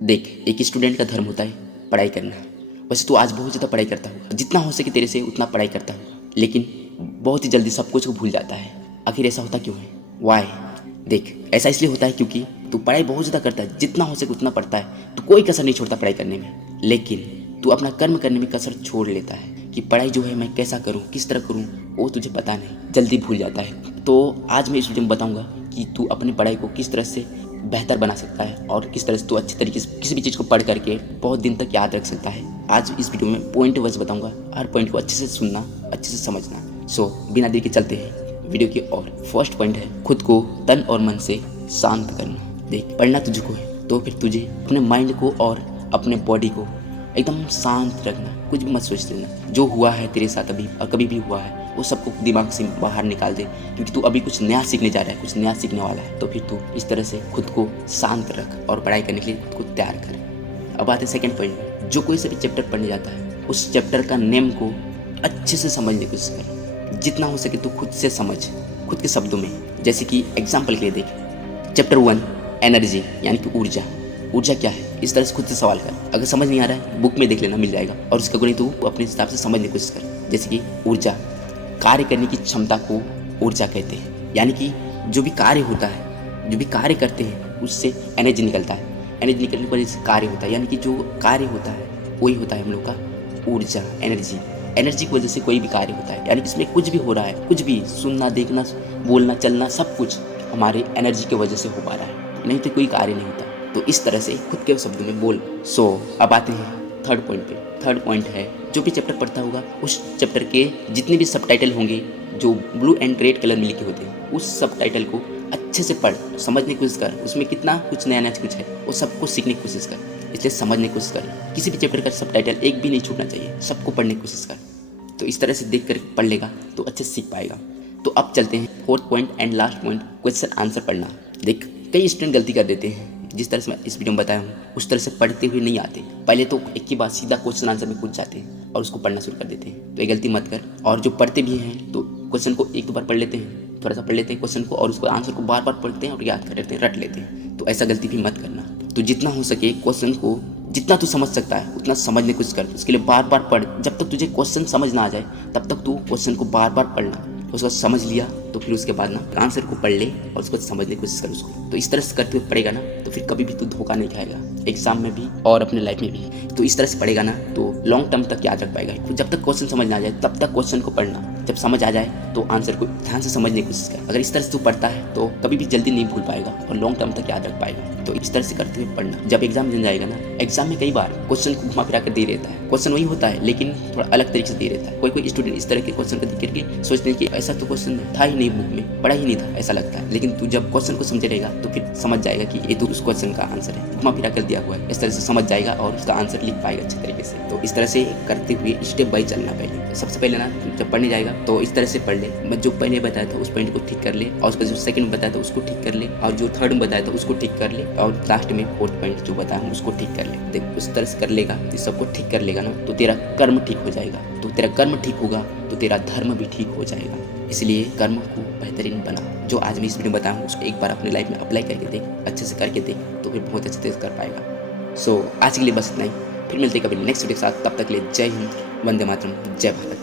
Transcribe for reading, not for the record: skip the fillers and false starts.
देख, एक स्टूडेंट का धर्म होता है पढ़ाई करना। वैसे तो आज बहुत ज़्यादा पढ़ाई करता होगा, जितना हो सके तेरे से उतना पढ़ाई करता होगा, लेकिन बहुत ही जल्दी सब कुछ को भूल जाता है। आखिर ऐसा होता क्यों है? वाई? देख, ऐसा इसलिए होता है क्योंकि तू पढ़ाई बहुत ज़्यादा करता है, जितना हो सके उतना पढ़ता है, तो कोई कसर नहीं छोड़ता पढ़ाई करने में, लेकिन तू अपना कर्म करने में कसर छोड़ लेता है कि पढ़ाई जो है मैं कैसा करूँ, किस तरह करूँ, वो तुझे पता नहीं, जल्दी भूल जाता है। तो आज मैं इस वीडियो में बताऊँगा कि तू अपनी पढ़ाई को किस तरह से बेहतर बना सकता है और किस तरह से तू अच्छे तरीके से किसी भी चीज़ को पढ़ करके बहुत दिन तक याद रख सकता है। आज इस वीडियो में पॉइंट वाइज बताऊंगा, हर पॉइंट को अच्छे से सुनना, अच्छे से समझना। सो बिना देर के चलते हैं वीडियो की ओर। फर्स्ट पॉइंट है खुद को तन और मन से शांत करना। देख, पढ़ना तुझको है तो फिर तुझे अपने माइंड को और अपने बॉडी को एकदम शांत रखना। कुछ भी मत सोच लेना, जो हुआ है तेरे साथ अभी और कभी भी हुआ है वो सबको दिमाग से बाहर निकाल दे, क्योंकि तू अभी कुछ नया सीखने जा रहा है, कुछ नया सीखने वाला है। तो फिर तू इस तरह से खुद को शांत रख और पढ़ाई करने के लिए खुद को तैयार कर। अब आते हैं सेकंड पॉइंट में। जो कोई सभी चैप्टर पढ़ने जाता है उस चैप्टर का नेम को अच्छे से समझने की कोशिश कर। जितना हो सके तो खुद से समझ, खुद के शब्दों में। जैसे कि एग्जाम्पल के लिए देख, चैप्टर 1 एनर्जी यानी कि ऊर्जा। ऊर्जा क्या है, इस तरह से खुद से सवाल कर। अगर समझ नहीं आ रहा है बुक में देख लेना, मिल जाएगा, और उसका गणित तू अपने हिसाब से समझने की कोशिश कर। जैसे कि ऊर्जा, कार्य करने की क्षमता को ऊर्जा कहते हैं, यानी कि जो भी कार्य होता है, जो भी कार्य करते हैं उससे एनर्जी निकलता है। एनर्जी निकलने की वजह से कार्य होता है, यानी कि जो कार्य होता है वही होता है हम लोग का ऊर्जा, एनर्जी। एनर्जी की वजह से कोई भी कार्य होता है, यानी कि इसमें कुछ भी हो रहा है, कुछ भी सुनना, देखना, बोलना, चलना, सब कुछ हमारे एनर्जी की वजह से हो पा रहा है, नहीं तो कोई कार्य नहीं होता। तो इस तरह से खुद के शब्दों में बोल। सो अब आते हैं थर्ड पॉइंट पे। थर्ड पॉइंट है जो भी चैप्टर पढ़ता होगा उस चैप्टर के जितने भी सब टाइटल होंगे जो ब्लू एंड रेड कलर में लिखे होते हैं, उस सब टाइटल को अच्छे से पढ़, समझने की कोशिश कर। उसमें कितना कुछ नया नया कुछ है वो सबको सीखने की कोशिश कर, इसलिए समझने की कोशिश कर। किसी भी चैप्टर का सब टाइटल एक भी नहीं छूटना चाहिए, सबको पढ़ने की कोशिश कर। तो इस तरह से देख कर पढ़ लेगा तो अच्छे से सीख पाएगा। तो अब चलते हैं fourth point and last point, question answer पढ़ना। देख, कई स्टूडेंट गलती कर देते हैं, जिस तरह से मैं इस वीडियो में बताया हूँ उस तरह से पढ़ते हुए नहीं आते। पहले तो एक ही बात सीधा क्वेश्चन आंसर में कूद जाते हैं और उसको पढ़ना शुरू कर देते हैं। तो ये गलती मत कर। और जो पढ़ते भी हैं तो क्वेश्चन को एक दो बार पढ़ लेते हैं, थोड़ा सा पढ़ लेते हैं क्वेश्चन को, और उसको आंसर को बार बार पढ़ते हैं और याद कर लेते हैं, रट लेते हैं। तो ऐसा गलती भी मत करना। तो जितना हो सके क्वेश्चन को जितना तू समझ सकता है उतना समझने की कोशिश कर। उसके लिए बार बार पढ़, जब तक तुझे क्वेश्चन समझ ना आ जाए तब तक तू क्वेश्चन को बार बार पढ़ना। उसको समझ लिया तो फिर उसके बाद ना आंसर को पढ़ ले और उसको समझने की कोशिश कर उसको। तो इस तरह से करते हुए पढ़ेगा ना तो फिर कभी भी तू धोखा नहीं खाएगा, एग्जाम में भी और अपने लाइफ में भी। तो इस तरह से पढ़ेगा ना तो लॉन्ग टर्म तक याद रख पाएगा। तो जब तक क्वेश्चन समझ ना आ जाए तब तक क्वेश्चन को पढ़ना, जब समझ आ जाए तो आंसर को ध्यान से समझने की कोशिश कर। अगर इस तरह से तू पढ़ता है तो कभी भी जल्दी नहीं भूल पाएगा और लॉन्ग टर्म तक याद रख पाएगा। तो इस तरह से करते हुए पढ़ना। जब एग्जाम दिन जाएगा ना, एग्जाम में कई बार क्वेश्चन को घुमा फिरा कर दे रहता है, क्वेश्चन वही होता है लेकिन थोड़ा अलग तरीके से दे रहता है। कोई स्टूडेंट इस तरह के क्वेश्चन को देख करके सोचते हैं कि ऐसा तो क्वेश्चन था ही नहीं, बुक में पढ़ा ही नहीं था, ऐसा लगता है। लेकिन तू जब क्वेश्चन को समझे रहेगा तो फिर समझ जाएगा कि ये तो उस क्वेश्चन का आंसर है, घुमा फिरा कर दिया हुआ है। इस तरह से समझ जाएगा और उसका आंसर लिख पाएगा अच्छे तरीके से। तो इस तरह से करते हुए स्टेप बाय चलना। पहले सबसे पहले ना जब पढ़ने जाएगा तो इस तरह से पढ़ ले। मैं जो पहले बताया था उस पॉइंट को ठीक कर ले, और उसका जो सेकंड में बताया था उसको ठीक कर ले, और जो थर्ड में बताया था उसको ठीक कर ले, और लास्ट में फोर्थ पॉइंट जो बताया हूँ उसको ठीक कर ले। देख, उस तरह से कर लेगा, इस सबको ठीक कर लेगा ना तो तेरा कर्म ठीक हो जाएगा। तो तेरा कर्म ठीक होगा तो तेरा धर्म भी ठीक हो जाएगा। इसलिए कर्म को बेहतरीन बना। जो आज मैं इस वीडियो में बताया हूँ उसको एक बार अपनी लाइफ में अप्लाई करके देख, अच्छे से करके देख, तो फिर बहुत अच्छे से कर पाएगा। सो आज के लिए बस इतना ही, फिर मिलते कभी नेक्स्ट वीडियो के साथ। तब तक के लिए जय हिंद, वंदे मातरम, जय भारत।